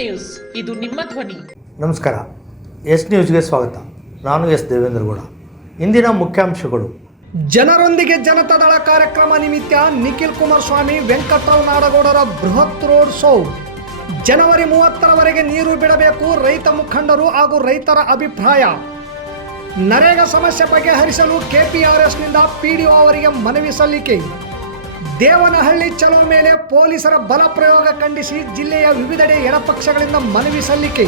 News, ಇದು ನಿಮ್ಮ ಧ್ವನಿ. ನಮಸ್ಕಾರ. ಎಸ್ ನ್ಯೂಸ್ಗೆ ಸ್ವಾಗತ. ನಾನು ಎಸ್ ದೇವೇಂದ್ರಗೌಡ. ಇಂದಿನ ಮುಖ್ಯಾಂಶಗಳು. ಜನರೊಂದಿಗೆ ಜನತಾದಳ ಕಾರ್ಯಕ್ರಮ ನಿಮಿತ್ತ ನಿಖಿಲ್ ಕುಮಾರಸ್ವಾಮಿ ವೆಂಕಟರಾವ್ ನಾಡಗೌಡರ ಬೃಹತ್ ರೋಡ್ ಶೋ. ಜನವರಿ 30ರವರೆಗೆ ನೀರು ಬಿಡಬೇಕು, ರೈತ ಮುಖಂಡರು ಹಾಗೂ ರೈತರ ಅಭಿಪ್ರಾಯ. ನರೇಗಾ ಸಮಸ್ಯೆ ಬಗೆಹರಿಸಲು ಕೆಪಿಆರ್ಎಸ್ನಿಂದ ಪಿಡಿಒ ಅವರಿಗೆ ಮನವಿ ಸಲ್ಲಿಕೆ. ದೇವನಹಳ್ಳಿ ಚಲೋ ಮೇಲೆ ಪೊಲೀಸರ ಬಲ ಪ್ರಯೋಗ ಖಂಡಿಸಿ ಜಿಲ್ಲೆಯ ವಿವಿಧೆಡೆ ಎಡಪಕ್ಷಗಳಿಂದ ಮನವಿ ಸಲ್ಲಿಕೆ.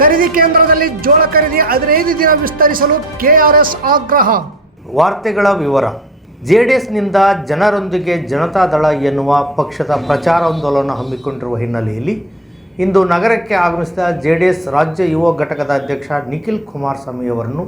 ಖರೀದಿ ಕೇಂದ್ರದಲ್ಲಿ ಜೋಳ ಖರೀದಿ 15 ದಿನ ವಿಸ್ತರಿಸಲು ಕೆಆರ್ಎಸ್ ಆಗ್ರಹ. ವಾರ್ತೆಗಳ ವಿವರ. ಜೆಡಿಎಸ್ನಿಂದ ಜನರೊಂದಿಗೆ ಜನತಾದಳ ಎನ್ನುವ ಪಕ್ಷದ ಪ್ರಚಾರಾಂದೋಲನ ಹಮ್ಮಿಕೊಂಡಿರುವ ಹಿನ್ನೆಲೆಯಲ್ಲಿ ಇಂದು ನಗರಕ್ಕೆ ಆಗಮಿಸಿದ ಜೆಡಿಎಸ್ ರಾಜ್ಯ ಯುವ ಘಟಕದ ಅಧ್ಯಕ್ಷ ನಿಖಿಲ್ ಕುಮಾರಸ್ವಾಮಿ ಅವರನ್ನು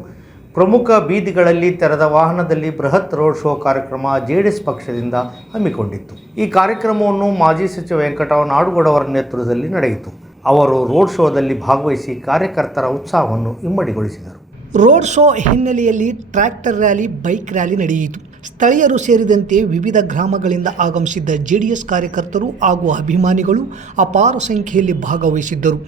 ಪ್ರಮುಖ ಬೀದಿಗಳಲ್ಲಿ ತೆರೆದ ವಾಹನದಲ್ಲಿ ಬೃಹತ್ ರೋಡ್ ಶೋ ಕಾರ್ಯಕ್ರಮ ಜೆಡಿಎಸ್ ಪಕ್ಷದಿಂದ ಹಮ್ಮಿಕೊಂಡಿತ್ತು. ಈ ಕಾರ್ಯಕ್ರಮವನ್ನು ಮಾಜಿ ಸಚಿವ ವೆಂಕಟರಾವ್ ನಾಡಗೌಡ ಅವರ ನೇತೃತ್ವದಲ್ಲಿ ನಡೆಯಿತು. ಅವರು ರೋಡ್ ಶೋದಲ್ಲಿ ಭಾಗವಹಿಸಿ ಕಾರ್ಯಕರ್ತರ ಉತ್ಸಾಹವನ್ನು ಇಮ್ಮಡಿಗೊಳಿಸಿದರು. ರೋಡ್ ಶೋ ಹಿನ್ನೆಲೆಯಲ್ಲಿ ಟ್ರ್ಯಾಕ್ಟರ್ ರ್ಯಾಲಿ, ಬೈಕ್ ರ್ಯಾಲಿ ನಡೆಯಿತು. ಸ್ಥಳೀಯರು ಸೇರಿದಂತೆ ವಿವಿಧ ಗ್ರಾಮಗಳಿಂದ ಆಗಮಿಸಿದ್ದ ಜೆಡಿಎಸ್ ಕಾರ್ಯಕರ್ತರು ಹಾಗೂ ಅಭಿಮಾನಿಗಳು ಅಪಾರ ಸಂಖ್ಯೆಯಲ್ಲಿ ಭಾಗವಹಿಸಿದ್ದರು.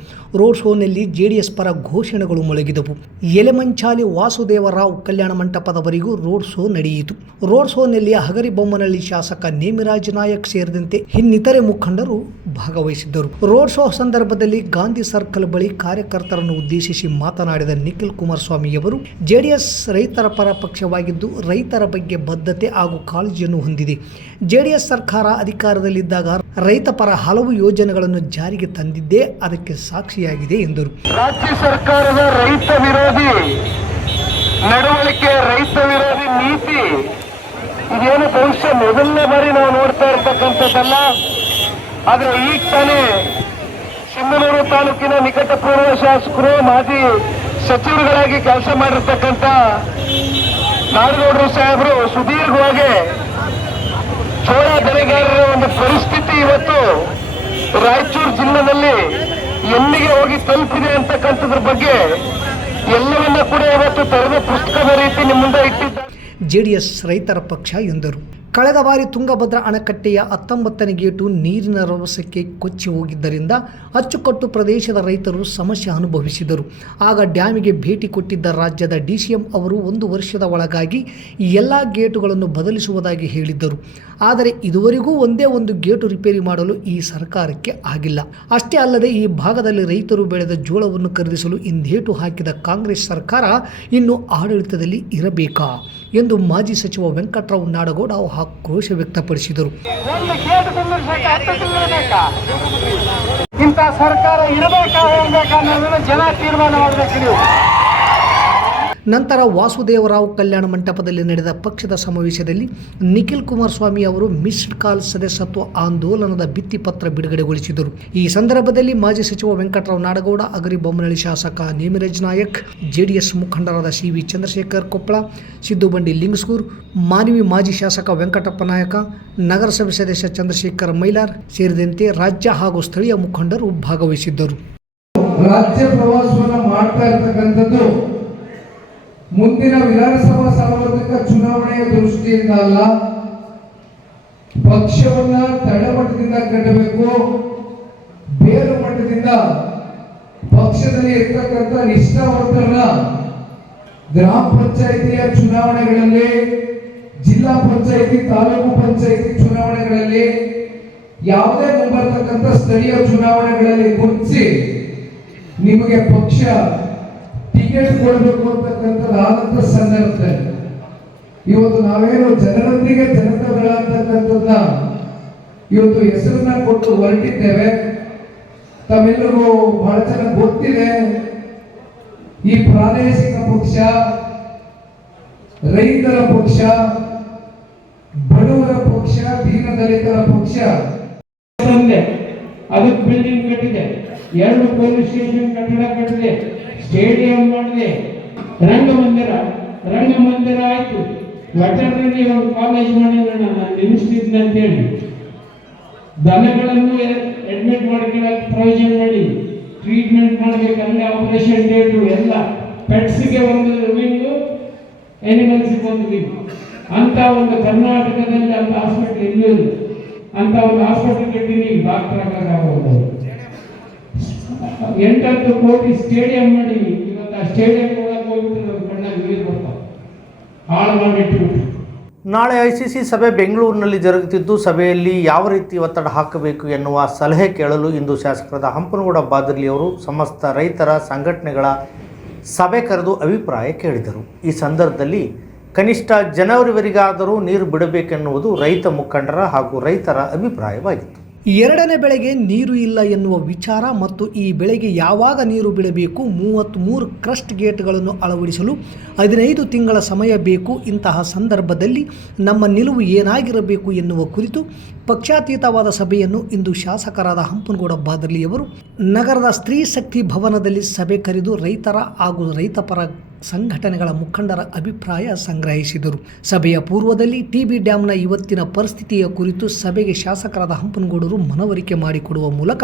ರೋಡ್ ಶೋನಲ್ಲಿ ಜೆಡಿಎಸ್ ಪರ ಘೋಷಣೆಗಳು ಮೊಳಗಿದವು. ಎಲೆಮಂಚಾಲಿ ವಾಸುದೇವರಾವ್ ಕಲ್ಯಾಣ ಮಂಟಪದವರೆಗೂ ರೋಡ್ ಶೋ ನಡೆಯಿತು. ರೋಡ್ ಶೋನಲ್ಲಿ ಹಗರಿಬೊಮ್ಮನಹಳ್ಳಿ ಶಾಸಕ ನೇಮಿರಾಜ್ ನಾಯಕ್ ಸೇರಿದಂತೆ ಇನ್ನಿತರೆ ಮುಖಂಡರು ಭಾಗವಹಿಸಿದ್ದರು. ರೋಡ್ ಶೋ ಸಂದರ್ಭದಲ್ಲಿ ಗಾಂಧಿ ಸರ್ಕಲ್ ಬಳಿ ಕಾರ್ಯಕರ್ತರನ್ನು ಉದ್ದೇಶಿಸಿ ಮಾತನಾಡಿದ ನಿಖಿಲ್ ಕುಮಾರಸ್ವಾಮಿಯವರು, ಜೆಡಿಎಸ್ ರೈತರ ಪರ ಪಕ್ಷವಾಗಿದ್ದು ರೈತರ ಬಗ್ಗೆ ಬದ್ಧತೆ ಹಾಗೂ ಕಾಳಜಿಯನ್ನು ಹೊಂದಿದೆ. ಜೆಡಿಎಸ್ ಸರ್ಕಾರ ಅಧಿಕಾರದಲ್ಲಿದ್ದಾಗ ರೈತ ಪರ ಹಲವು ಯೋಜನೆಗಳನ್ನು ಜಾರಿಗೆ ತಂದಿದ್ದೇ ಅದಕ್ಕೆ ಸಾಕ್ಷಿಯಾಗಿದೆ ಎಂದರು. ರಾಜ್ಯ ಸರ್ಕಾರದ ರೈತ ವಿರೋಧಿ ನಡವಳಿಕೆ, ರೈತ ವಿರೋಧಿ ನೀತಿ ಇದೇನು ಬಹುಶಃ ಮೊದಲನೇ ಬಾರಿ ನಾವು ನೋಡ್ತಾ ಇರ್ತಕ್ಕಂಥದ್ದಲ್ಲ. ಆದ್ರೆ ಈಗ ತಾನೇ ಸಿಂಧನೂರು ತಾಲೂಕಿನ ನಿಕಟಪೂರ್ವ ಶಾಸಕರು, ಮಾಜಿ ಸಚಿವರುಗಳಾಗಿ ಕೆಲಸ ಮಾಡಿರ್ತಕ್ಕಂಥ ನಾಡಗೌಡರು ಸಾಹೇಬರು ಸುದೀರ್ಘವಾಗಿ ಜೋಳ ಬೆಳೆಗಾರರ ಒಂದು ಪರಿಸ್ಥಿತಿ ಇವತ್ತು ರಾಯಚೂರು ಜಿಲ್ಲೆಯಲ್ಲಿ ಎಲ್ಲಿಗೆ ಹೋಗಿ ತಲುಪಿದೆ ಅಂತಕ್ಕಂಥದ್ರ ಬಗ್ಗೆ ಎಲ್ಲವನ್ನ ಕೂಡ ಇವತ್ತು ತೆರೆದ ಪುಸ್ತಕದ ರೀತಿ ನಿಮ್ಮ ಮುಂದೆ ಇಟ್ಟಿದ್ದಾರೆ. ಜೆಡಿಎಸ್ ರೈತರ ಪಕ್ಷ ಎಂದರು. ಕಳೆದ ಬಾರಿ ತುಂಗಭದ್ರಾ ಅಣೆಕಟ್ಟೆಯ 19ನೇ ಗೇಟು ನೀರಿನ ರಭಸಕ್ಕೆ ಕೊಚ್ಚಿ ಹೋಗಿದ್ದರಿಂದ ಅಚ್ಚುಕಟ್ಟು ಪ್ರದೇಶದ ರೈತರು ಸಮಸ್ಯೆ ಅನುಭವಿಸಿದರು. ಆಗ ಡ್ಯಾಮಿಗೆ ಭೇಟಿ ಕೊಟ್ಟಿದ್ದ ರಾಜ್ಯದ ಡಿಸಿಎಂ ಅವರು 1 ವರ್ಷದ ಒಳಗಾಗಿ ಎಲ್ಲ ಗೇಟುಗಳನ್ನು ಬದಲಿಸುವುದಾಗಿ ಹೇಳಿದ್ದರು. ಆದರೆ ಇದುವರೆಗೂ ಒಂದೇ ಒಂದು ಗೇಟು ರಿಪೇರಿ ಮಾಡಲು ಈ ಸರ್ಕಾರಕ್ಕೆ ಆಗಿಲ್ಲ. ಅಷ್ಟೇ ಅಲ್ಲದೆ ಈ ಭಾಗದಲ್ಲಿ ರೈತರು ಬೆಳೆದ ಜೋಳವನ್ನು ಖರೀದಿಸಲು ಹಿಂದೇಟು ಹಾಕಿದ ಕಾಂಗ್ರೆಸ್ ಸರ್ಕಾರ ಇನ್ನು ಆಡಳಿತದಲ್ಲಿ ಇರಬೇಕಾ ಎಂದು ಮಾಜಿ ಸಚಿವ ವೆಂಕಟರಾವ್ ನಾಡಗೌಡ ಆಕ್ರೋಶ ವ್ಯಕ್ತಪಡಿಸಿದರು. ಇಂಥ ಸರ್ಕಾರ ಇರಬೇಕಾ ಹೋಗ್ಬೇಕಾ ಅನ್ನೋದನ್ನ ಜನ ತೀರ್ಮಾನ ಮಾಡಬೇಕು. ನಂತರ ವಾಸುದೇವರಾವ್ ಕಲ್ಯಾಣ ಮಂಟಪದಲ್ಲಿ ನಡೆದ ಪಕ್ಷದ ಸಮಾವೇಶದಲ್ಲಿ ನಿಖಿಲ್ ಕುಮಾರಸ್ವಾಮಿ ಅವರು ಮಿಸ್ಡ್ ಕಾಲ್ ಸದಸ್ಯತ್ವ ಆಂದೋಲನದ ಭಿತ್ತಿಪತ್ರ ಬಿಡುಗಡೆಗೊಳಿಸಿದರು. ಈ ಸಂದರ್ಭದಲ್ಲಿ ಮಾಜಿ ಸಚಿವ ವೆಂಕಟರಾವ್ ನಾಡಗೌಡ, ಹಗರಿಬೊಮ್ಮನಹಳ್ಳಿ ಶಾಸಕ ನೇಮಿರಾಜ್ ನಾಯಕ್, ಜೆಡಿಎಸ್ ಮುಖಂಡರಾದ ಸಿ.ವಿ. ಚಂದ್ರಶೇಖರ್ ಕೊಪ್ಪಳ, ಸಿದ್ದುಬಂಡಿ ಲಿಂಗಸ್ಕೂರ್, ಮಾನವಿ ಮಾಜಿ ಶಾಸಕ ವೆಂಕಟಪ್ಪ ನಾಯಕ, ನಗರಸಭೆ ಸದಸ್ಯ ಚಂದ್ರಶೇಖರ್ ಮೈಲಾರ್ ಸೇರಿದಂತೆ ರಾಜ್ಯ ಹಾಗೂ ಸ್ಥಳೀಯ ಮುಖಂಡರು ಭಾಗವಹಿಸಿದ್ದರು. ರಾಜ್ಯ ಪ್ರವಾಸವನ್ನು ಮಾಡ್ತಾ ಇರತಕ್ಕಂಥದ್ದು ಮುಂದಿನ ವಿಧಾನಸಭಾ ಸಾರ್ವತ್ರಿಕ ಚುನಾವಣೆಯ ದೃಷ್ಟಿಯಿಂದ ಅಲ್ಲ, ಪಕ್ಷವನ್ನ ತಳಮಟ್ಟದಿಂದ ಕಟ್ಟಬೇಕು, ಬೇರು ಮಟ್ಟದಿಂದ ಪಕ್ಷದಲ್ಲಿ ಇರ್ತಕ್ಕಂಥ ನಿಷ್ಠಾವಂತರನ್ನ ಗ್ರಾಮ ಪಂಚಾಯಿತಿಯ ಚುನಾವಣೆಗಳಲ್ಲಿ, ಜಿಲ್ಲಾ ಪಂಚಾಯಿತಿ, ತಾಲೂಕು ಪಂಚಾಯಿತಿ ಚುನಾವಣೆಗಳಲ್ಲಿ, ಯಾವುದೇ ಮುಂಬರ್ತಕ್ಕಂಥ ಸ್ಥಳೀಯ ಚುನಾವಣೆಗಳಲ್ಲಿ ಗುರುತಿಸಿ ನಿಮಗೆ ಪಕ್ಷ ಟಿಕೆಟ್ ಕೊಡಬೇಕು ಅಂತಕ್ಕಂಥದ್ದಾದಂಥ ಸಂದರ್ಭದಲ್ಲಿ ಇವತ್ತು ನಾವೇನು ಜನರೊಂದಿಗೆ ಜನತಾದಳ ಅಂತಕ್ಕಂಥದ್ದನ್ನ ಇವತ್ತು ಹೆಸರನ್ನ ಕೊಟ್ಟು ಹೊರಟಿದ್ದೇವೆ. ತಮ್ಮೆಲ್ಲರಿಗೂ ಬಹಳ ಚೆನ್ನಾಗಿ ಗೊತ್ತಿದೆ, ಈ ಪ್ರಾದೇಶಿಕ ಪಕ್ಷ, ರೈತರ ಪಕ್ಷ, ಬಡವರ ಪಕ್ಷ, ದೀನದಲಿತರ ಪಕ್ಷ. ಅದಕ್ಕೆ ಬಿಲ್ಡಿಂಗ್ ಕಟ್ಟಿದೆ, 2 ಪೊಲೀಸ್ ಸ್ಟೇಷನ್ ಕಟ್ಟಡ ಕಟ್ಟಿದೆ, ಸ್ಟೇಡಿಯಂ ಮಾಡಿದೆ, ರಂಗಮಂದಿರ ಆಯ್ತು, ವೆಟರ್ನರಿ ಒಂದು ಕಾಲೇಜ್ ಮಾಡಿದ್ರೆ ನಾನು ನಿಲ್ಲಿಸ್ತಿದ್ದೆ ಅಂತ ಹೇಳಿ ದನಗಳನ್ನು ಅಡ್ಮಿಟ್ ಮಾಡ್ಕೊಳ್ಳೋಕೆ ಪ್ರೊವಿಷನ್ ಮಾಡಿ ಟ್ರೀಟ್ಮೆಂಟ್ ಮಾಡಬೇಕು, ಅಲ್ಲಿ ಆಪರೇಷನ್ ಡೇಟು ಎಲ್ಲ, ಪೆಟ್ಸ್ಗೆ ಒಂದು ವಿಂಗು, ಎನಿಮಲ್ಸ್ಗೆ ಒಂದು ವಿಂಗ್ ಅಂತ ಒಂದು ಕರ್ನಾಟಕದಲ್ಲಿ ಅಂತ ಹಾಸ್ಪಿಟಲ್ ಎಲ್ಲೂ ಇಲ್ಲ. ಅಂತ ಒಂದು ಹಾಸ್ಪಿಟಲ್ ಕಟ್ಟಿ ನೀವು ಡಾಕ್ಟರ್ ಆಗೋದು. 8 ಕೋಟಿ ಸ್ಟೇಡಿಯಂ ಮಾಡಿ ಇವತ್ತು ಆ ಸ್ಟೇಡಿಯಂ ಒಳಗೆ ಹೋಗ್ಬಿಟ್ಟು ನಮ್ಮ ಕಣ್ಣಾಗ ನೀರು ಬರ್ತಾವೆ, ಹಾಳು ಮಾಡಿಟ್ಬಿಟ್ಟು. ನಾಳೆ ICC ಸಭೆ ಬೆಂಗಳೂರಿನಲ್ಲಿ ಜರುಗುತ್ತಿದ್ದು, ಸಭೆಯಲ್ಲಿ ಯಾವ ರೀತಿ ಒತ್ತಡ ಹಾಕಬೇಕು ಎನ್ನುವ ಸಲಹೆ ಕೇಳಲು ಇಂದು ಶಾಸಕರಾದ ಹಂಪನಗೌಡ ಬಾದರ್ಲಿ ಅವರು ಸಮಸ್ತ ರೈತರ ಸಂಘಟನೆಗಳ ಸಭೆ ಕರೆದು ಅಭಿಪ್ರಾಯ ಕೇಳಿದರು. ಈ ಸಂದರ್ಭದಲ್ಲಿ ಕನಿಷ್ಠ ಜನವರಿವರೆಗಾದರೂ ನೀರು ಬಿಡಬೇಕೆನ್ನುವುದು ರೈತ ಮುಖಂಡರ ಹಾಗೂ ರೈತರ ಅಭಿಪ್ರಾಯವಾಗಿತ್ತು. ಎರಡನೇ ಬೆಳೆಗೆ ನೀರು ಇಲ್ಲ ಎನ್ನುವ ವಿಚಾರ ಮತ್ತು ಈ ಬೆಳೆಗೆ ಯಾವಾಗ ನೀರು ಬಿಡಬೇಕು, 33 ಕ್ರಸ್ಟ್ ಗೇಟ್ಗಳನ್ನು ಅಳವಡಿಸಲು 15 ತಿಂಗಳ ಸಮಯ ಬೇಕು. ಇಂತಹ ಸಂದರ್ಭದಲ್ಲಿ ನಮ್ಮ ನಿಲುವು ಏನಾಗಿರಬೇಕು ಎನ್ನುವ ಕುರಿತು ಪಕ್ಷಾತೀತವಾದ ಸಭೆಯನ್ನು ಇಂದು ಶಾಸಕರಾದ ಹಂಪನಗೌಡ ಬಾದರ್ಲಿಯವರು ನಗರದ ಸ್ತ್ರೀ ಶಕ್ತಿ ಭವನದಲ್ಲಿ ಸಭೆ ಕರೆದು ರೈತರ ಹಾಗೂ ರೈತಪರ ಸಂಘಟನೆಗಳ ಮುಖಂಡರ ಅಭಿಪ್ರಾಯ ಸಂಗ್ರಹಿಸಿದರು. ಸಭೆಯ ಪೂರ್ವದಲ್ಲಿ TB ಡ್ಯಾಂನ ಇವತ್ತಿನ ಪರಿಸ್ಥಿತಿಯ ಕುರಿತು ಸಭೆಗೆ ಶಾಸಕರಾದ ಹಂಪನಗೌಡರು ಮನವರಿಕೆ ಮಾಡಿಕೊಡುವ ಮೂಲಕ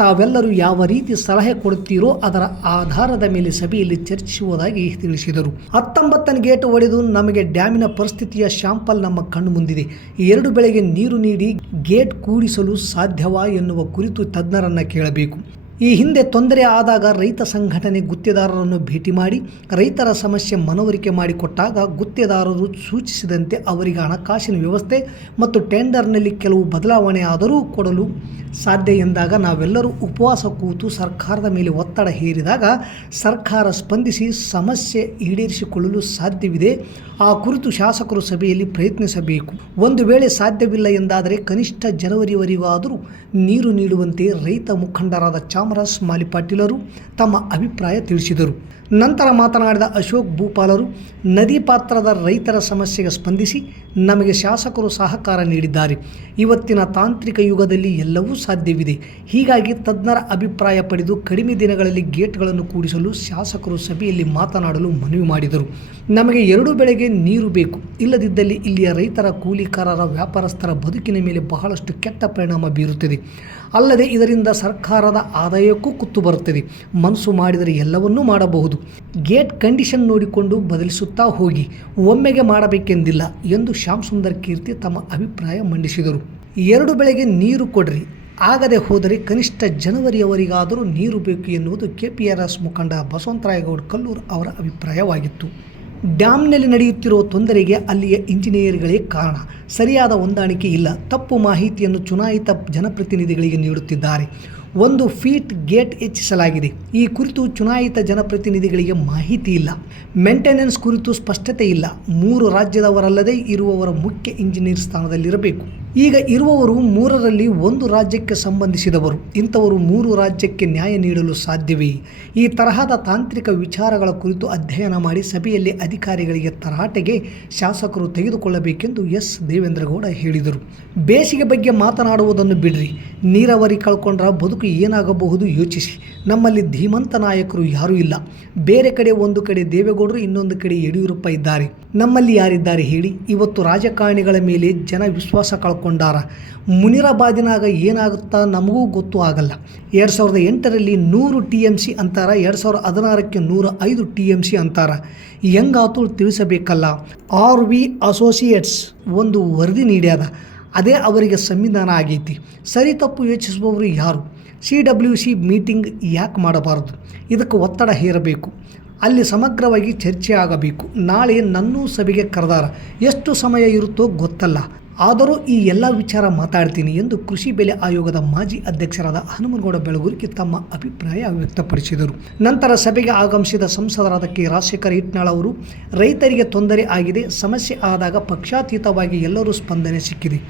ತಾವೆಲ್ಲರೂ ಯಾವ ರೀತಿ ಸಲಹೆ ಕೊಡುತ್ತೀರೋ ಅದರ ಆಧಾರದ ಮೇಲೆ ಸಭೆಯಲ್ಲಿ ಚರ್ಚಿಸುವುದಾಗಿ ತಿಳಿಸಿದರು. 19ನೇ ಗೇಟ್ ಒಡೆದು ನಮಗೆ ಡ್ಯಾಮಿನ ಪರಿಸ್ಥಿತಿಯ ಶಾಂಪಲ್ ನಮ್ಮ ಕಣ್ಣು ಮುಂದಿದೆ. 2 ಬೆಳೆಗೆ ನೀರು ನೀಡಿ ಗೇಟ್ ಕೂಡಿಸಲು ಸಾಧ್ಯವಾ ಎನ್ನುವ ಕುರಿತು ತಜ್ಞರನ್ನು ಕೇಳಬೇಕು. ಈ ಹಿಂದೆ ತೊಂದರೆ ಆದಾಗ ರೈತ ಸಂಘಟನೆ ಗುತ್ತೇದಾರರನ್ನು ಭೇಟಿ ಮಾಡಿ ರೈತರ ಸಮಸ್ಯೆ ಮನವರಿಕೆ ಮಾಡಿಕೊಟ್ಟಾಗ ಗುತ್ತೇದಾರರು ಸೂಚಿಸಿದಂತೆ ಅವರಿಗೆ ಹಣಕಾಸಿನ ವ್ಯವಸ್ಥೆ ಮತ್ತು ಟೆಂಡರ್ನಲ್ಲಿ ಕೆಲವು ಬದಲಾವಣೆ ಆದರೂ ಕೊಡಲು ಸಾಧ್ಯ ಎಂದಾಗ ನಾವೆಲ್ಲರೂ ಉಪವಾಸ ಕೂತು ಸರ್ಕಾರದ ಮೇಲೆ ಒತ್ತಡ ಹೇರಿದಾಗ ಸರ್ಕಾರ ಸ್ಪಂದಿಸಿ ಸಮಸ್ಯೆ ಈಡೇರಿಸಿಕೊಳ್ಳಲು ಸಾಧ್ಯವಿದೆ. ಆ ಕುರಿತು ಶಾಸಕರು ಸಭೆಯಲ್ಲಿ ಪ್ರಯತ್ನಿಸಬೇಕು. ಒಂದು ವೇಳೆ ಸಾಧ್ಯವಿಲ್ಲ ಎಂದಾದರೆ ಕನಿಷ್ಠ ಜನವರಿವರೆಗಾದರೂ ನೀರು ನೀಡುವಂತೆ ರೈತ ಮುಖಂಡರಾದ ಚಾಮರಾಜ ಮಾಲಿಪಾಟೀಲರು ತಮ್ಮ ಅಭಿಪ್ರಾಯ ತಿಳಿಸಿದರು. ನಂತರ ಮಾತನಾಡಿದ ಅಶೋಕ್ ಭೂಪಾಲರು ನದಿ ಪಾತ್ರದ ರೈತರ ಸಮಸ್ಯೆಗೆ ಸ್ಪಂದಿಸಿ ನಮಗೆ ಶಾಸಕರು ಸಹಕಾರ ನೀಡಿದ್ದಾರೆ. ಇವತ್ತಿನ ತಾಂತ್ರಿಕ ಯುಗದಲ್ಲಿ ಎಲ್ಲವೂ ಸಾಧ್ಯವಿದೆ. ಹೀಗಾಗಿ ತಜ್ಞರ ಅಭಿಪ್ರಾಯ ಪಡೆದು ಕಡಿಮೆ ದಿನಗಳಲ್ಲಿ ಗೇಟ್ಗಳನ್ನು ಕೂಡಿಸಲು ಶಾಸಕರು ಸಭೆಯಲ್ಲಿ ಮಾತನಾಡಲು ಮನವಿ ಮಾಡಿದರು. ನಮಗೆ 2 ಬೆಳೆಗೆ ನೀರು ಬೇಕು. ಇಲ್ಲದಿದ್ದಲ್ಲಿ ಇಲ್ಲಿಯ ರೈತರ, ಕೂಲಿಕಾರರ, ವ್ಯಾಪಾರಸ್ಥರ ಬದುಕಿನ ಮೇಲೆ ಬಹಳಷ್ಟು ಕೆಟ್ಟ ಪರಿಣಾಮ ಬೀರುತ್ತದೆ. ಅಲ್ಲದೆ ಇದರಿಂದ ಸರ್ಕಾರದ ಆದಾಯಕ್ಕೂ ಕುತ್ತು ಬರುತ್ತದೆ. ಮನಸ್ಸು ಮಾಡಿದರೆ ಎಲ್ಲವನ್ನೂ ಮಾಡಬಹುದು. ಗೇಟ್ ಕಂಡೀಷನ್ ನೋಡಿಕೊಂಡು ಬದಲಿಸುತ್ತಾ ಹೋಗಿ, ಒಮ್ಮೆಗೆ ಮಾಡಬೇಕೆಂದಿಲ್ಲ ಎಂದು ಶ್ಯಾಮ್ ಸುಂದರ್ ಕೀರ್ತಿ ತಮ್ಮ ಅಭಿಪ್ರಾಯ ಮಂಡಿಸಿದರು. 2 ಬೆಳೆಗೆ ನೀರು ಕೊಡ್ರಿ, ಆಗದೆ ಹೋದರೆ ಕನಿಷ್ಠ ಜನವರಿಯವರೆಗಾದರೂ ನೀರು ಬೇಕು ಎನ್ನುವುದು KPRS ಮುಖಂಡ ಬಸವಂತರಾಯಗೌಡ ಕಲ್ಲೂರು ಅವರ ಅಭಿಪ್ರಾಯವಾಗಿತ್ತು. ಡ್ಯಾಮ್ನಲ್ಲಿ ನಡೆಯುತ್ತಿರುವ ತೊಂದರೆಗೆ ಅಲ್ಲಿಯ ಇಂಜಿನಿಯರ್ಗಳೇ ಕಾರಣ. ಸರಿಯಾದ ಹೊಂದಾಣಿಕೆ ಇಲ್ಲ. ತಪ್ಪು ಮಾಹಿತಿಯನ್ನು ಚುನಾಯಿತ ಜನಪ್ರತಿನಿಧಿಗಳಿಗೆ ನೀಡುತ್ತಿದ್ದಾರೆ. 1 ಫೀಟ್ ಗೇಟ್ ಹೆಚ್ಚಿಸಲಾಗಿದೆ. ಈ ಕುರಿತು ಚುನಾಯಿತ ಜನಪ್ರತಿನಿಧಿಗಳಿಗೆ ಮಾಹಿತಿ ಇಲ್ಲ. ಮೇಂಟೆನೆನ್ಸ್ ಕುರಿತು ಸ್ಪಷ್ಟತೆ ಇಲ್ಲ. 3 ರಾಜ್ಯದವರಲ್ಲದೆ ಇರುವವರ ಮುಖ್ಯ ಇಂಜಿನಿಯರ್ ಸ್ಥಾನದಲ್ಲಿರಬೇಕು. ಈಗ ಇರುವವರು 3ರಲ್ಲಿ 1 ರಾಜ್ಯಕ್ಕೆ ಸಂಬಂಧಿಸಿದವರು. ಇಂಥವರು 3 ರಾಜ್ಯಕ್ಕೆ ನ್ಯಾಯ ನೀಡಲು ಸಾಧ್ಯವೇ? ಈ ತರಹದ ತಾಂತ್ರಿಕ ವಿಚಾರಗಳ ಕುರಿತು ಅಧ್ಯಯನ ಮಾಡಿ ಸಭೆಯಲ್ಲಿ ಅಧಿಕಾರಿಗಳಿಗೆ ತರಾಟೆಗೆ ಶಾಸಕರು ತೆಗೆದುಕೊಳ್ಳಬೇಕೆಂದು ಎಸ್ ದೇವೇಂದ್ರಗೌಡ ಹೇಳಿದರು. ಬೇಸಿಗೆ ಬಗ್ಗೆ ಮಾತನಾಡುವುದನ್ನು ಬಿಡ್ರಿ. ನೀರಾವರಿ ಕಳ್ಕೊಂಡ್ರ ಬದುಕು ಏನಾಗಬಹುದು ಯೋಚಿಸಿ. ನಮ್ಮಲ್ಲಿ ಧೀಮಂತ ನಾಯಕರು ಯಾರೂ ಇಲ್ಲ. ಬೇರೆ ಕಡೆ ಒಂದು ಕಡೆ ದೇವೇಗೌಡರು, ಇನ್ನೊಂದು ಕಡೆ ಯಡಿಯೂರಪ್ಪ ಇದ್ದಾರೆ. ನಮ್ಮಲ್ಲಿ ಯಾರಿದ್ದಾರೆ ಹೇಳಿ? ಇವತ್ತು ರಾಜಕಾರಣಿಗಳ ಮೇಲೆ ಜನ ವಿಶ್ವಾಸ ಕಳ್ಕೊಂಡಾರ. ಮುನಿರಾಬಾದಿನಾಗ ಏನಾಗುತ್ತಾ ನಮಗೂ ಗೊತ್ತೂ ಆಗಲ್ಲ. 2008ರಲ್ಲಿ 100 TMC ಅಂತಾರ, 2016ಕ್ಕೆ 105 TMC ಅಂತಾರ. ಹೆಂಗಾತು ತಿಳಿಸಬೇಕಲ್ಲ. RV ಅಸೋಸಿಯೇಟ್ಸ್ ಒಂದು ವರದಿ ನೀಡ್ಯಾದ. ಅದೇ ಅವರಿಗೆ ಸಂವಿಧಾನ ಆಗೈತಿ. ಸರಿ ತಪ್ಪು ಯೋಚಿಸುವವರು ಯಾರು? CWC ಮೀಟಿಂಗ್ ಯಾಕೆ ಮಾಡಬಾರ್ದು? ಇದಕ್ಕೆ ಒತ್ತಡ ಹೇರಬೇಕು. ಅಲ್ಲಿ ಸಮಗ್ರವಾಗಿ ಚರ್ಚೆ ಆಗಬೇಕು. ನಾಳೆ ನನ್ನೂ ಸಭೆಗೆ ಕರೆದಾರ. ಎಷ್ಟು ಸಮಯ ಇರುತ್ತೋ ಗೊತ್ತಲ್ಲ. ಆದರೂ ಈ ಎಲ್ಲ ವಿಚಾರ ಮಾತಾಡ್ತೀನಿ ಎಂದು ಕೃಷಿ ಬೆಲೆ ಆಯೋಗದ ಮಾಜಿ ಅಧ್ಯಕ್ಷರಾದ ಹನುಮನಗೌಡ ಬೆಳಗುರ್ಕಿ ತಮ್ಮ ಅಭಿಪ್ರಾಯ ವ್ಯಕ್ತಪಡಿಸಿದರು. ನಂತರ ಸಭೆಗೆ ಆಗಮಿಸಿದ ಸಂಸದರಾದ ಕೆ ರಾಜಶೇಖರ ಹಿಟ್ನಾಳ್ ಅವರು ರೈತರಿಗೆ ತೊಂದರೆ ಆಗಿದೆ, ಸಮಸ್ಯೆ ಆದಾಗ ಪಕ್ಷಾತೀತವಾಗಿ ಎಲ್ಲರೂ ಸ್ಪಂದನೆ ಸಿಕ್ಕಿದೆ.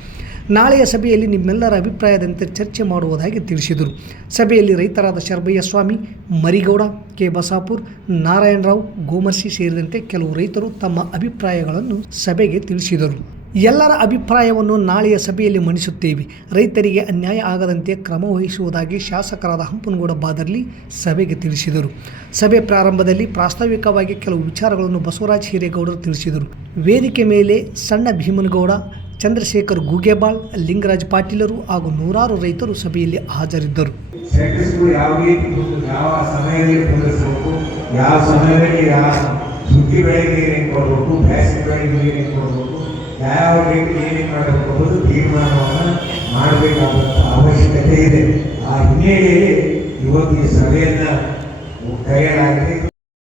ನಾಳೆಯ ಸಭೆಯಲ್ಲಿ ನಿಮ್ಮೆಲ್ಲರ ಅಭಿಪ್ರಾಯದಂತೆ ಚರ್ಚೆ ಮಾಡುವುದಾಗಿ ತಿಳಿಸಿದರು. ಸಭೆಯಲ್ಲಿ ರೈತರಾದ ಶರ್ಬಯ್ಯ ಸ್ವಾಮಿ, ಮರಿಗೌಡ, ಕೆ ಬಸಾಪುರ್, ನಾರಾಯಣರಾವ್, ಗೋಮರ್ಸಿ ಸೇರಿದಂತೆ ಕೆಲವು ರೈತರು ತಮ್ಮ ಅಭಿಪ್ರಾಯಗಳನ್ನು ಸಭೆಗೆ ತಿಳಿಸಿದರು. ಎಲ್ಲರ ಅಭಿಪ್ರಾಯವನ್ನು ನಾಳೆಯ ಸಭೆಯಲ್ಲಿ ಮಂಡಿಸುತ್ತೇವೆ. ರೈತರಿಗೆ ಅನ್ಯಾಯ ಆಗದಂತೆ ಕ್ರಮ ವಹಿಸುವುದಾಗಿ ಶಾಸಕರಾದ ಹಂಪನಗೌಡ ಬಾದರ್ಲಿ ಸಭೆಗೆ ತಿಳಿಸಿದರು. ಸಭೆ ಪ್ರಾರಂಭದಲ್ಲಿ ಪ್ರಾಸ್ತಾವಿಕವಾಗಿ ಕೆಲವು ವಿಚಾರಗಳನ್ನು ಬಸವರಾಜ ಹಿರೇಗೌಡರು ತಿಳಿಸಿದರು. ವೇದಿಕೆ ಮೇಲೆ ಸಣ್ಣ ಭೀಮನಗೌಡ, ಚಂದ್ರಶೇಖರ್ ಗೂಗೆಬಾಳ್, ಲಿಂಗರಾಜ್ ಪಾಟೀಲರು ಹಾಗೂ ನೂರಾರು ರೈತರು ಸಭೆಯಲ್ಲಿ ಹಾಜರಿದ್ದರು. ಯಾವ ಸಮಯದಲ್ಲಿ ಕುಂದಿಸಬೇಕು, ಯಾವ ಸಮಯದಲ್ಲಿ ಸುಗ್ಗಿ ಬೆಳೆಗೆ ನೀರೇನು ಕೊಡಬೇಕು, ಬೇಸಿಗೆ ಬೆಳೆಗೆ ನೀರೇನು ಕೊಡಬೇಕು, ಯಾವ ರೀತಿ ಏನೇನು ಮಾಡಬೇಕು ಅನ್ನೋದು ತೀರ್ಮಾನವನ್ನು ಮಾಡಬೇಕಾದಂಥ ಅವಶ್ಯಕತೆ ಇದೆ. ಆ ಹಿನ್ನೆಲೆಯಲ್ಲಿ ಇವತ್ತು ಈ ಸಭೆಯನ್ನ ಕರೆಯಲಾಗಿದೆ.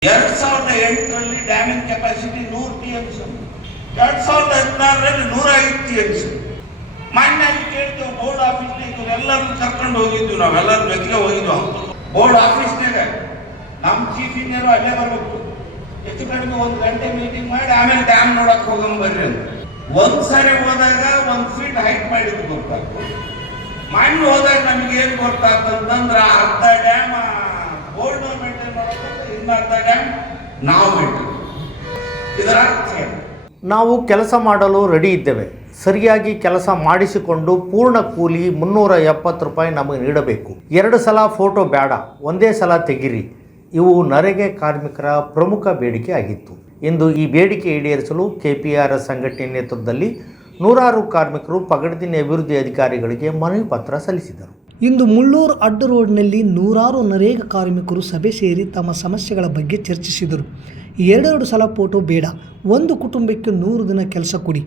2008ರಲ್ಲಿ ಡ್ಯಾಮಿಂಗ್ ಕೆಪಾಸಿಟಿ 100 TMC, 2016ರಲ್ಲಿ 105 TMC. ಮೊನ್ನೆ ಕೇಳ್ತೇವೆ ಬೋರ್ಡ್ ಆಫೀಸ್ನಾಗ ಎಲ್ಲರೂ ಕರ್ಕೊಂಡು ಹೋಗಿದ್ವಿ, ನಾವೆಲ್ಲರೂ ಜೊತೆಗೆ ಹೋಗಿದ್ವು. ಬೋರ್ಡ್ ಆಫೀಸ್ನಾಗ ನಮ್ಮ ಚೀಫ್ ಇಂಜಿನಿಯರ್ ಅಲ್ಲೇ ಬರ್ಬೇಕು, ಹೆಚ್ಚು ಕಡಿಮೆ 1 ಗಂಟೆ ಮೀಟಿಂಗ್ ಮಾಡಿ ಆಮೇಲೆ ಡ್ಯಾಮ್ ನೋಡಕ್ ಹೋಗಮ್ ಬರ್ರಿ ಅಂತ. ಒಂದ್ಸರಿ ಹೋದಾಗ 1 ಫೀಟ್ ಹೈಟ್ ಮಾಡಿದ್ದು ಗೊತ್ತಾಗ್ತದೆ. ಮಣ್ಣು ಹೋದಾಗ ನಮ್ಗೆ ಏನ್ ಗೊತ್ತಾಗ್ತಂತಂದ್ರ ಅರ್ಧ ಡ್ಯಾಮ್ ಬೋರ್ಡ್ ಮೇಂಟೈನ್ ಮಾಡೋದು, ಇನ್ನರ್ಧ ಡ್ಯಾಮ್ ನಾವು ಮೇಂಟೈನ್. ಇದರ ಅರ್ಥ ಏನು? ನಾವು ಕೆಲಸ ಮಾಡಲು ರೆಡಿ ಇದ್ದೇವೆ. ಸರಿಯಾಗಿ ಕೆಲಸ ಮಾಡಿಸಿಕೊಂಡು ಪೂರ್ಣ ಕೂಲಿ 370 ರೂಪಾಯಿ ನಮಗೆ ನೀಡಬೇಕು. 2 ಸಲ ಫೋಟೋ ಬೇಡ, ಒಂದೇ ಸಲ ತೆಗಿರಿ. ಇವು ನರೇಗಾ ಕಾರ್ಮಿಕರ ಪ್ರಮುಖ ಬೇಡಿಕೆ ಆಗಿತ್ತು. ಇಂದು ಈ ಬೇಡಿಕೆ ಈಡೇರಿಸಲು KPRS ಸಂಘಟನೆ ನೇತೃತ್ವದಲ್ಲಿ ನೂರಾರು ಕಾರ್ಮಿಕರು ಪಗಡದಿನ ಅಭಿವೃದ್ಧಿ ಅಧಿಕಾರಿಗಳಿಗೆ ಮನವಿ ಪತ್ರ ಸಲ್ಲಿಸಿದರು. ಇಂದು ಮುಳ್ಳೂರು ಅಡ್ಡ ರೋಡ್ನಲ್ಲಿ ನೂರಾರು ನರೇಗಾ ಕಾರ್ಮಿಕರು ಸಭೆ ಸೇರಿ ತಮ್ಮ ಸಮಸ್ಯೆಗಳ ಬಗ್ಗೆ ಚರ್ಚಿಸಿದರು. 2 ಸಲ ಫೋಟೋ ಬೇಡ, ಒಂದು ಕುಟುಂಬಕ್ಕೆ 100 ದಿನ ಕೆಲಸ ಕೊಡಿ.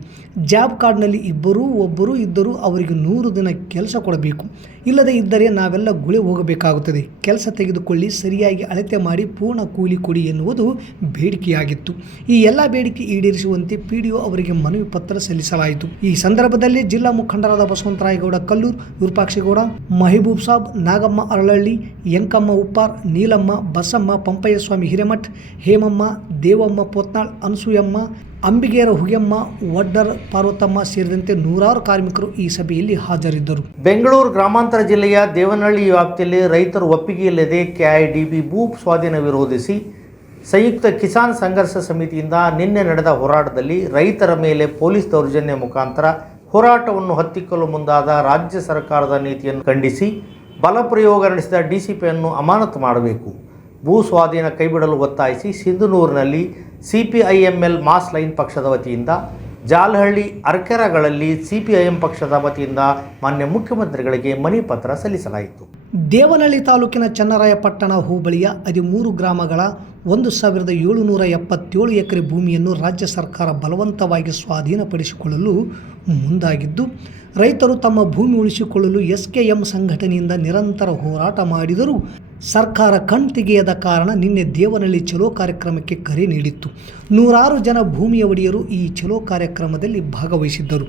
ಜಾಬ್ ಕಾರ್ಡ್ನಲ್ಲಿ ಒಬ್ಬರು ಇದ್ದರೂ ಅವರಿಗೆ 100 ದಿನ ಕೆಲಸ ಕೊಡಬೇಕು. ಇಲ್ಲದೇ ಇದ್ದರೆ ನಾವೆಲ್ಲ ಗುಳೆ ಹೋಗಬೇಕಾಗುತ್ತದೆ. ಕೆಲಸ ತೆಗೆದುಕೊಳ್ಳಿ, ಸರಿಯಾಗಿ ಅಳತೆ ಮಾಡಿ ಪೂರ್ಣ ಕೂಲಿ ಕೊಡಿ ಎನ್ನುವುದು ಬೇಡಿಕೆಯಾಗಿತ್ತು. ಈ ಎಲ್ಲ ಬೇಡಿಕೆ ಈಡೇರಿಸುವಂತೆ PDO ಅವರಿಗೆ ಮನವಿ ಪತ್ರ ಸಲ್ಲಿಸಲಾಯಿತು. ಈ ಸಂದರ್ಭದಲ್ಲಿ ಜಿಲ್ಲಾ ಮುಖಂಡರಾದ ಬಸವಂತರಾಯಗೌಡ ಕಲ್ಲೂರ್, ವಿರೂಪಾಕ್ಷಗೌಡ, ಮಹಬೂಬ್ ಸಾಬ್, ನಾಗಮ್ಮ ಅರಳಳ್ಳಿ, ಯಂಕಮ್ಮ ಉಪ್ಪಾರ್, ನೀಲಮ್ಮ, ಬಸಮ್ಮ, ಪಂಪಯ್ಯಸ್ವಾಮಿ ಹಿರೇಮಠ್, ಹೇಮಮ್ಮ, ದೇವಮ್ಮ ಪೋತ್ನಾಳ್, ಅನಸೂಯಮ್ಮ, ಅಂಬಿಗೇರ ಹುಗೆಮ್ಮ, ವಡ್ಡರ್ ಪಾರ್ವತಮ್ಮ ಸೇರಿದಂತೆ ನೂರಾರು ಕಾರ್ಮಿಕರು ಈ ಸಭೆಯಲ್ಲಿ ಹಾಜರಿದ್ದರು. ಬೆಂಗಳೂರು ಗ್ರಾಮಾಂತರ ಜಿಲ್ಲೆಯ ದೇವನಹಳ್ಳಿ ವ್ಯಾಪ್ತಿಯಲ್ಲಿ ರೈತರು ಒಪ್ಪಿಗೆಯಿಲ್ಲದೆ KIDB ಭೂ ಸ್ವಾಧೀನ ವಿರೋಧಿಸಿ ಸಂಯುಕ್ತ ಕಿಸಾನ್ ಸಂಘರ್ಷ ಸಮಿತಿಯಿಂದ ನಿನ್ನೆ ನಡೆದ ಹೋರಾಟದಲ್ಲಿ ರೈತರ ಮೇಲೆ ಪೊಲೀಸ್ ದೌರ್ಜನ್ಯ ಮುಖಾಂತರ ಹೋರಾಟವನ್ನು ಹತ್ತಿಕ್ಕಲು ಮುಂದಾದ ರಾಜ್ಯ ಸರ್ಕಾರದ ನೀತಿಯನ್ನು ಖಂಡಿಸಿ ಬಲಪ್ರಯೋಗ ನಡೆಸಿದ DCPಯನ್ನು ಅಮಾನತು ಮಾಡಬೇಕು, ಭೂ ಸ್ವಾಧೀನ ಕೈಬಿಡಲು ಒತ್ತಾಯಿಸಿ ಸಿಂಧನೂರಿನಲ್ಲಿ CPIML ಮಾಸ್ ಲೈನ್ ಪಕ್ಷದ ವತಿಯಿಂದ, ಜಾಲಹಳ್ಳಿ, ಅರ್ಕೆರಗಳಲ್ಲಿ CPIM ಪಕ್ಷದ ವತಿಯಿಂದ ಮಾನ್ಯ ಮುಖ್ಯಮಂತ್ರಿಗಳಿಗೆ ಮನವಿ ಪತ್ರ ಸಲ್ಲಿಸಲಾಯಿತು. ದೇವನಹಳ್ಳಿ ತಾಲೂಕಿನ ಚನ್ನರಾಯಪಟ್ಟಣ ಹೋಬಳಿಯ 13 ಗ್ರಾಮಗಳ 1777 ಎಕರೆ ಭೂಮಿಯನ್ನು ರಾಜ್ಯ ಸರ್ಕಾರ ಬಲವಂತವಾಗಿ ಸ್ವಾಧೀನಪಡಿಸಿಕೊಳ್ಳಲು ಮುಂದಾಗಿದ್ದು, ರೈತರು ತಮ್ಮ ಭೂಮಿ ಉಳಿಸಿಕೊಳ್ಳಲು SKM ಸಂಘಟನೆಯಿಂದ ನಿರಂತರ ಹೋರಾಟ ಮಾಡಿದರೂ ಸರ್ಕಾರ ಕಣ್ತೆಗೆಯದ ಕಾರಣ ನಿನ್ನೆ ದೇವನಹಳ್ಳಿ ಚಲೋ ಕಾರ್ಯಕ್ರಮಕ್ಕೆ ಕರೆ ನೀಡಿತ್ತು. ನೂರಾರು ಜನ ಭೂಮಿಯ ಒಡೆಯರು ಈ ಚಲೋ ಕಾರ್ಯಕ್ರಮದಲ್ಲಿ ಭಾಗವಹಿಸಿದ್ದರು.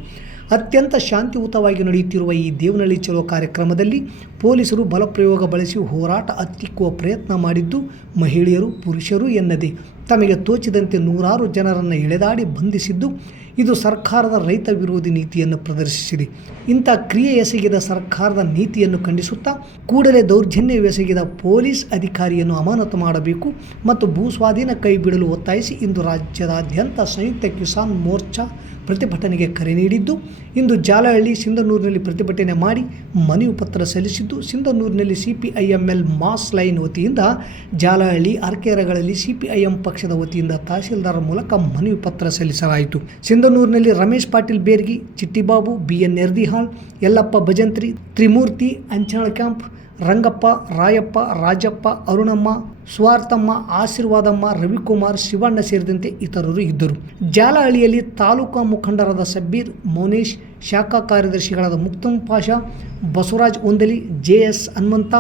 ಅತ್ಯಂತ ಶಾಂತಿಯುತವಾಗಿ ನಡೆಯುತ್ತಿರುವ ಈ ದೇವನಹಳ್ಳಿ ಚಲೋ ಕಾರ್ಯಕ್ರಮದಲ್ಲಿ ಪೊಲೀಸರು ಬಲಪ್ರಯೋಗ ಬಳಸಿ ಹೋರಾಟ ಹತ್ತಿಕ್ಕುವ ಪ್ರಯತ್ನ ಮಾಡಿದ್ದು, ಮಹಿಳೆಯರು, ಪುರುಷರು ಎನ್ನದೇ ತಮಗೆ ತೋಚಿದಂತೆ ನೂರಾರು ಜನರನ್ನು ಎಳೆದಾಡಿ ಬಂಧಿಸಿದ್ದು, ಇದು ಸರ್ಕಾರದ ರೈತ ವಿರೋಧಿ ನೀತಿಯನ್ನು ಪ್ರದರ್ಶಿಸಿದೆ. ಇಂಥ ಕ್ರಿಯೆ ಎಸಗಿದ ಸರ್ಕಾರದ ನೀತಿಯನ್ನು ಖಂಡಿಸುತ್ತಾ ಕೂಡಲೇ ದೌರ್ಜನ್ಯವೆಸಗಿದ ಪೊಲೀಸ್ ಅಧಿಕಾರಿಯನ್ನು ಅಮಾನತು ಮಾಡಬೇಕು ಮತ್ತು ಭೂ ಸ್ವಾಧೀನ ಕೈ ಬಿಡಲು ಒತ್ತಾಯಿಸಿ ಇಂದು ರಾಜ್ಯದಾದ್ಯಂತ ಸಂಯುಕ್ತ ಕಿಸಾನ್ ಮೋರ್ಚಾ ಪ್ರತಿಭಟನೆಗೆ ಕರೆ ನೀಡಿದ್ದು, ಇಂದು ಜಾಲಹಳ್ಳಿ, ಸಿಂಧನೂರಿನಲ್ಲಿ ಪ್ರತಿಭಟನೆ ಮಾಡಿ ಮನವಿ ಪತ್ರ ಸಲ್ಲಿಸಿದ್ದು, ಸಿಂಧನೂರಿನಲ್ಲಿ CPIML ಮಾಸ್ ಲೈನ್ ವತಿಯಿಂದ, ಜಾಲಹಳ್ಳಿ, ಅರ್ಕೆರಗಳಲ್ಲಿ CPIM ಪಕ್ಷದ ವತಿಯಿಂದ ತಹಸೀಲ್ದಾರ್ ಮೂಲಕ ಮನವಿ ಪತ್ರ ಸಲ್ಲಿಸಲಾಯಿತು. ಸಿಂಧನೂರಿನಲ್ಲಿ ರಮೇಶ್ ಪಾಟೀಲ್ ಬೇರ್ಗಿ, ಚಿಟ್ಟಿಬಾಬು, BN ನೆರ್ದಿಹಾಳ್, ಯಲ್ಲಪ್ಪ ಭಜಂತ್ರಿ, ತ್ರಿಮೂರ್ತಿ, ಅಂಚನಳ ಕ್ಯಾಂಪ್, ರಂಗಪ್ಪ, ರಾಯಪ್ಪ, ರಾಜಪ್ಪ, ಅರುಣಮ್ಮ, ಸ್ವಾರ್ಥಮ್ಮ, ಆಶೀರ್ವಾದಮ್ಮ, ರವಿಕುಮಾರ್, ಶಿವಣ್ಣ ಸೇರಿದಂತೆ ಇತರರು ಇದ್ದರು. ಜಾಲಹಳ್ಳಿಯಲ್ಲಿ ತಾಲೂಕಾ ಮುಖಂಡರಾದ ಸಬ್ಬೀರ್, ಮೌನೇಶ್, ಶಾಖಾ ಕಾರ್ಯದರ್ಶಿಗಳಾದ ಮುಕ್ತಂ ಪಾಷಾ, ಬಸವರಾಜ್ ಒಂದಲಿ, JS ಹನುಮಂತ,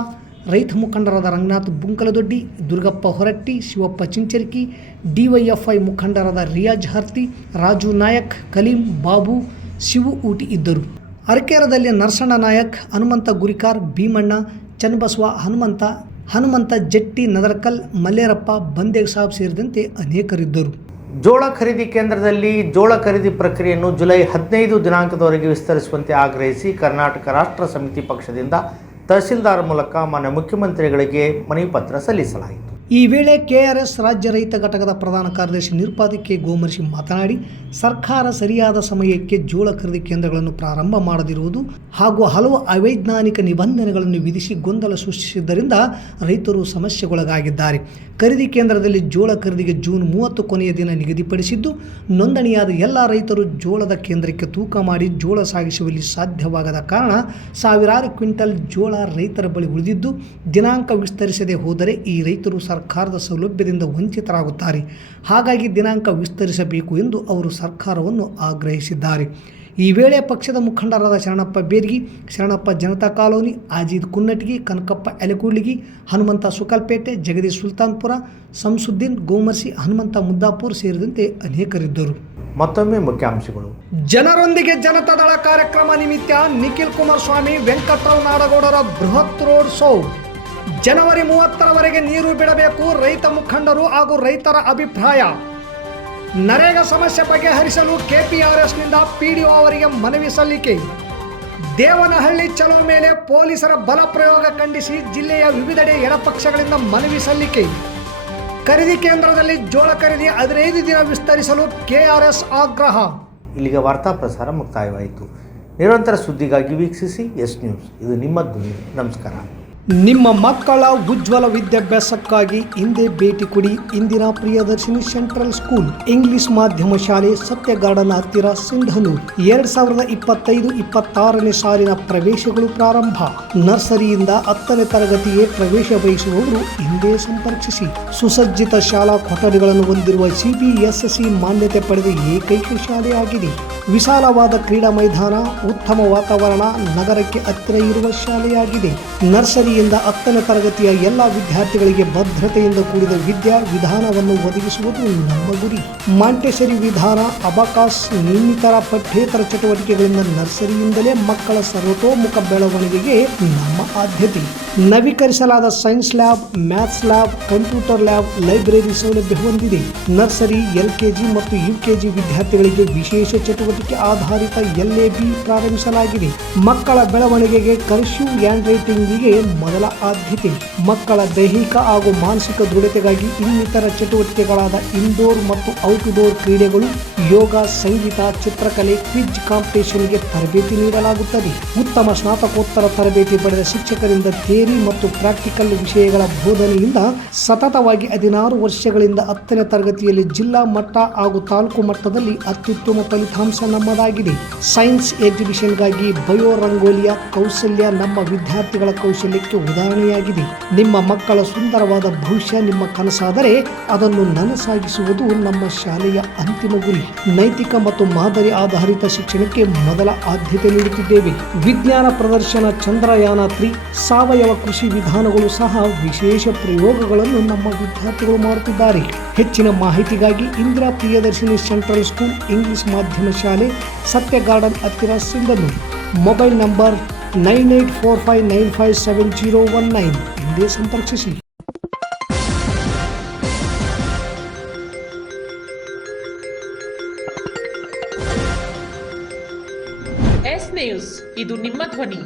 ರೈತ ಮುಖಂಡರಾದ ರಂಗನಾಥ್ ಬುಂಕಲದೊಡ್ಡಿ, ದುರ್ಗಪ್ಪ ಹೊರಟ್ಟಿ, ಶಿವಪ್ಪ ಚಿಂಚರ್ಕಿ, DYFI ಮುಖಂಡರಾದ ರಿಯಾಜ್ ಹರ್ತಿ, ರಾಜು ನಾಯಕ್, ಕಲೀಂ, ಬಾಬು, ಶಿವು ಊಟಿ ಇದ್ದರು. ಅರ್ಕೆರದಲ್ಲಿ ನರಸಣ್ಣ ನಾಯಕ್, ಹನುಮಂತ ಗುರಿಕಾರ್, ಭೀಮಣ್ಣ, ಚನ್ನಬಸವ, ಹನುಮಂತ ಜಟ್ಟಿ, ನದರ್ಕಲ್, ಮಲ್ಲೇರಪ್ಪ, ಬಂದೇಗ್ ಸಾಬ್ ಸೇರಿದಂತೆ ಅನೇಕರಿದ್ದರು. ಜೋಳ ಖರೀದಿ ಕೇಂದ್ರದಲ್ಲಿ ಜೋಳ ಖರೀದಿ ಪ್ರಕ್ರಿಯೆಯನ್ನು ಜುಲೈ 15 ದಿನಾಂಕದವರೆಗೆ ವಿಸ್ತರಿಸುವಂತೆ ಆಗ್ರಹಿಸಿ ಕರ್ನಾಟಕ ರಾಷ್ಟ್ರ ಸಮಿತಿ ಪಕ್ಷದಿಂದ ತಹಸೀಲ್ದಾರ್ ಮೂಲಕ ಮಾನ್ಯ ಮುಖ್ಯಮಂತ್ರಿಗಳಿಗೆ ಮನವಿ ಪತ್ರ ಸಲ್ಲಿಸಲಾಯಿತು. ಈ ವೇಳೆ KRS ರಾಜ್ಯ ರೈತ ಘಟಕದ ಪ್ರಧಾನ ಕಾರ್ಯದರ್ಶಿ ನಿರುಪಾದಿ K ಗೋಮರ್ಶಿ ಮಾತನಾಡಿ, ಸರ್ಕಾರ ಸರಿಯಾದ ಸಮಯಕ್ಕೆ ಜೋಳ ಖರೀದಿ ಕೇಂದ್ರಗಳನ್ನು ಪ್ರಾರಂಭ ಮಾಡದಿರುವುದು ಹಾಗೂ ಹಲವು ಅವೈಜ್ಞಾನಿಕ ನಿಬಂಧನೆಗಳನ್ನು ವಿಧಿಸಿ ಗೊಂದಲ ಸೃಷ್ಟಿಸಿದ್ದರಿಂದ ರೈತರು ಸಮಸ್ಯೆಗೊಳಗಾಗಿದ್ದಾರೆ. ಖರೀದಿ ಕೇಂದ್ರದಲ್ಲಿ ಜೋಳ ಖರೀದಿಗೆ ಜೂನ್ 30 ಕೊನೆಯ ದಿನ ನಿಗದಿಪಡಿಸಿದ್ದು, ನೋಂದಣಿಯಾದ ಎಲ್ಲ ರೈತರು ಜೋಳದ ಕೇಂದ್ರಕ್ಕೆ ತೂಕ ಮಾಡಿ ಜೋಳ ಸಾಗಿಸುವಲ್ಲಿ ಸಾಧ್ಯವಾಗದ ಕಾರಣ ಸಾವಿರಾರು ಕ್ವಿಂಟಲ್ ಜೋಳ ರೈತರ ಬಳಿ ಉಳಿದಿದ್ದು, ದಿನಾಂಕ ವಿಸ್ತರಿಸದೆ ಹೋದರೆ ಈ ರೈತರು ಸರ್ಕಾರದ ಸೌಲಭ್ಯದಿಂದ ವಂಚಿತರಾಗುತ್ತಾರೆ. ಹಾಗಾಗಿ ದಿನಾಂಕ ವಿಸ್ತರಿಸಬೇಕು ಎಂದು ಅವರು ಸರ್ಕಾರವನ್ನು ಆಗ್ರಹಿಸಿದ್ದಾರೆ. ಈ ವೇಳೆ ಪಕ್ಷದ ಮುಖಂಡರಾದ ಶರಣಪ್ಪ ಬೇರ್ಗಿ, ಶರಣಪ್ಪ ಜನತಾ ಕಾಲೋನಿ, ಆಜೀದ್ ಕುನ್ನಟಗಿ, ಕನಕಪ್ಪ ಎಲೆಕೂಡ್ಲಿಗಿ, ಹನುಮಂತ ಸುಕಲ್ಪೇಟೆ, ಜಗದೀಶ್ ಸುಲ್ತಾನ್ಪುರ, ಸಂಸುದ್ದೀನ್ ಗೋಮರ್ಸಿ, ಹನುಮಂತ ಮುದ್ದಾಪುರ್ ಸೇರಿದಂತೆ ಅನೇಕರಿದ್ದರು. ಮತ್ತೊಮ್ಮೆ ಮುಖ್ಯಾಂಶಗಳು. ಜನರೊಂದಿಗೆ ಜನತಾದಳ ಕಾರ್ಯಕ್ರಮ ನಿಮಿತ್ತ ನಿಖಿಲ್ ಕುಮಾರಸ್ವಾಮಿ, ವೆಂಕಟರಾವ್ ನಾಡಗೌಡರ ಬೃಹತ್ ರೋಡ್ ಶೋ. ಜನವರಿ 30ರವರೆಗೆ ನೀರು ಬಿಡಬೇಕು, ರೈತ ಮುಖಂಡರು ಹಾಗೂ ರೈತರ ಅಭಿಪ್ರಾಯ. ನರೇಗಾ ಸಮಸ್ಯೆ ಬಗೆಹರಿಸಲು ಕೆಪಿಆರ್ಎಸ್ನಿಂದ ಪಿಡಿಒ ಅವರಿಗೆ ಮನವಿ ಸಲ್ಲಿಕೆ. ದೇವನಹಳ್ಳಿ ಚಲೋ ಮೇಲೆ ಪೊಲೀಸರ ಬಲ ಪ್ರಯೋಗ ಖಂಡಿಸಿ ಜಿಲ್ಲೆಯ ವಿವಿಧೆಡೆ ಎಡಪಕ್ಷಗಳಿಂದ ಮನವಿ ಸಲ್ಲಿಕೆ. ಖರೀದಿ ಕೇಂದ್ರದಲ್ಲಿ ಜೋಳ ಖರೀದಿ 15 ದಿನ ವಿಸ್ತರಿಸಲು ಕೆಆರ್ಎಸ್ ಆಗ್ರಹ. ಇಲ್ಲಿಗೆ ವಾರ್ತಾ ಪ್ರಸಾರ ಮುಕ್ತಾಯವಾಯಿತು. ನಿರಂತರ ಸುದ್ದಿಗಾಗಿ ವೀಕ್ಷಿಸಿ ಎಸ್ ನ್ಯೂಸ್. ಇದು ನಿಮ್ಮ ಧ್ವನಿ. ನಮಸ್ಕಾರ. ನಿಮ್ಮ ಮಕ್ಕಳ ಉಜ್ವಲ ವಿದ್ಯಾಭ್ಯಾಸಕ್ಕಾಗಿ ಹಿಂದೆ ಭೇಟಿ ಕೊಡಿ Indira Priyadarshini central school English ಮಾಧ್ಯಮ ಶಾಲೆ, ಸತ್ಯ ಗಾರ್ಡನ್ ಹತ್ತಿರ, ಸಿಂಧನೂರು. 2025-26ನೇ ಸಾಲಿನ ಪ್ರವೇಶಗಳು ಪ್ರಾರಂಭ. ನರ್ಸರಿಯಿಂದ 10ನೇ ತರಗತಿಗೆ ಪ್ರವೇಶ ಬಯಸುವವರು ಹಿಂದೆ ಸಂಪರ್ಕಿಸಿ. ಸುಸಜ್ಜಿತ ಶಾಲಾ ಕೊಠಡಿಗಳನ್ನು ಹೊಂದಿರುವ CBSE ಮಾನ್ಯತೆ ಪಡೆದ ಏಕೈಕ ಶಾಲೆಯಾಗಿದೆ. ವಿಶಾಲವಾದ ಕ್ರೀಡಾ ಮೈದಾನ, ಉತ್ತಮ ವಾತಾವರಣ, ನಗರಕ್ಕೆ ಹತ್ತಿರ ಇರುವ ಶಾಲೆಯಾಗಿದೆ. ನರ್ಸರಿಯಿಂದ 10ನೇ ತರಗತಿಯ ಎಲ್ಲ ವಿದ್ಯಾರ್ಥಿಗಳಿಗೆ ಭದ್ರತೆಯಿಂದ ಕೂಡಿದ ವಿದ್ಯಾ ವಿಧಾನವನ್ನು ಒದಗಿಸುವುದು ನಮ್ಮ ಗುರಿ. ಮಾಂಟೆಸರಿ ವಿಧಾನ, ಅಬಕಾಸ್, ಇನ್ನಿತರ ಪಠ್ಯೇತರ ಚಟುವಟಿಕೆಗಳಿಂದ ನರ್ಸರಿಯಿಂದಲೇ ಮಕ್ಕಳ ಸರ್ವತೋಮುಖ ಬೆಳವಣಿಗೆಗೆ ನಮ್ಮ ಆದ್ಯತೆ. ನವೀಕರಿಸಲಾದ science lab, maths lab, computer lab, library ಸೌಲಭ್ಯ ಹೊಂದಿದೆ. ನರ್ಸರಿ, LKG ಮತ್ತು UKG ವಿದ್ಯಾರ್ಥಿಗಳಿಗೆ ವಿಶೇಷ ಚಟುವಟಿಕೆ ಆಧಾರಿತ LAB ಪ್ರಾರಂಭಿಸಲಾಗಿದೆ. ಮಕ್ಕಳ ಬೆಳವಣಿಗೆಗೆ ಕರ್ಸಿವ್ ಹ್ಯಾಂಡ್ ರೈಟಿಂಗಿಗೆ ಮೊದಲ ಆದ್ಯತೆ. ಮಕ್ಕಳ ದೈಹಿಕ ಹಾಗೂ ಮಾನಸಿಕ ದೃಢತೆಗಾಗಿ ಇನ್ನಿತರ ಚಟುವಟಿಕೆಗಳಾದ ಇಂಡೋರ್ ಮತ್ತು ಔಟ್ಡೋರ್ ಕ್ರೀಡೆಗಳು, ಯೋಗ, ಸಂಗೀತ, ಚಿತ್ರಕಲೆ, ಕ್ವಿಜ್ ಕಾಂಪಿಟೇಷನ್ಗೆ ತರಬೇತಿ ನೀಡಲಾಗುತ್ತದೆ. ಉತ್ತಮ ಸ್ನಾತಕೋತ್ತರ ತರಬೇತಿ ಪಡೆದ ಶಿಕ್ಷಕರಿಂದ ಥಿಯರಿ ಮತ್ತು ಪ್ರಾಕ್ಟಿಕಲ್ ವಿಷಯಗಳ ಬೋಧನೆಯಿಂದ ಸತತವಾಗಿ 16 ವರ್ಷಗಳಿಂದ 10ನೇ ತರಗತಿಯಲ್ಲಿ ಜಿಲ್ಲಾ ಮಟ್ಟ ಹಾಗೂ ತಾಲೂಕು ಮಟ್ಟದಲ್ಲಿ ಅತ್ಯುತ್ತಮ ಫಲಿತಾಂಶ ನಮ್ಮದಾಗಿದೆ. ಸೈನ್ಸ್ ಎಕ್ಸಿಬಿಷನ್ಗಾಗಿ ಬಯೋ ರಂಗೋಲಿಯ ಕೌಶಲ್ಯ ನಮ್ಮ ವಿದ್ಯಾರ್ಥಿಗಳ ಕೌಶಲ್ಯಕ್ಕೆ ಉದಾಹರಣೆಯಾಗಿದೆ. ನಿಮ್ಮ ಮಕ್ಕಳ ಸುಂದರವಾದ ಭವಿಷ್ಯ ನಿಮ್ಮ ಕನಸಾದರೆ ಅದನ್ನು ನನಸಾಗಿಸುವುದು ನಮ್ಮ ಶಾಲೆಯ ಅಂತಿಮ ಗುರಿ. ನೈತಿಕ ಮತ್ತು ಮಾದರಿ ಆಧಾರಿತ ಶಿಕ್ಷಣಕ್ಕೆ ಮೊದಲ ಆದ್ಯತೆ ನೀಡುತ್ತಿದ್ದೇವೆ. ವಿಜ್ಞಾನ ಪ್ರದರ್ಶನ, ಚಂದ್ರಯಾನ 3, ಸಾವಯವ ಕೃಷಿ ವಿಧಾನಗಳು ಸಹ ವಿಶೇಷ ಪ್ರಯೋಗಗಳನ್ನು ನಮ್ಮ ವಿದ್ಯಾರ್ಥಿಗಳು ಮಾಡುತ್ತಿದ್ದಾರೆ. ಹೆಚ್ಚಿನ ಮಾಹಿತಿಗಾಗಿ Indira Priyadarshini central school English ಮಾಧ್ಯಮ ಶಾಲೆ, ಸತ್ಯ ಗಾರ್ಡನ್ ಹತ್ತಿರ, ಸಿಂಧನೂರು. ಮೊಬೈಲ್ ನಂಬರ್ 9845957019 ಹಿಂದೆ ಸಂಪರ್ಕಿಸಿ. ಎಸ್ ನ್ಯೂಸ್, ಇದು ನಿಮ್ಮ ಧ್ವನಿ.